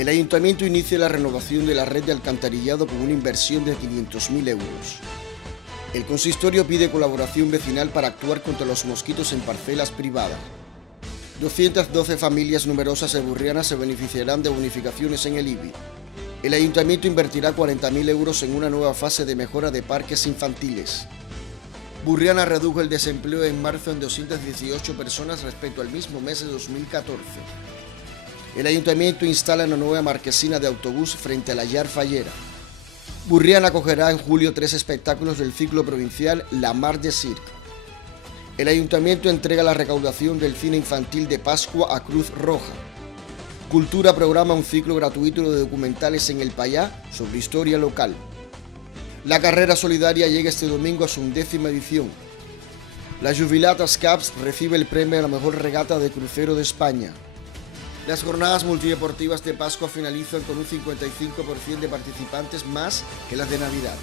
El Ayuntamiento inicia la renovación de la red de alcantarillado con una inversión de 500.000 euros. El consistorio pide colaboración vecinal para actuar contra los mosquitos en parcelas privadas. 212 familias numerosas de Burriana se beneficiarán de bonificaciones en el IBI. El Ayuntamiento invertirá 40.000 euros en una nueva fase de mejora de parques infantiles. Burriana redujo el desempleo en marzo en 218 personas respecto al mismo mes de 2014. El Ayuntamiento instala una nueva marquesina de autobús frente a la Llar Fallera. Burriana acogerá en julio 3 espectáculos del ciclo provincial La Mar de Cirque. El Ayuntamiento entrega la recaudación del cine infantil de Pascua a Cruz Roja. Cultura programa un ciclo gratuito de documentales en El Payá sobre historia local. La carrera solidaria llega este domingo a su 11ª edición. La Jubilatas Cups recibe el premio a la mejor regata de crucero de España. Las jornadas multideportivas de Pascua finalizan con un 55% de participantes más que las de Navidad.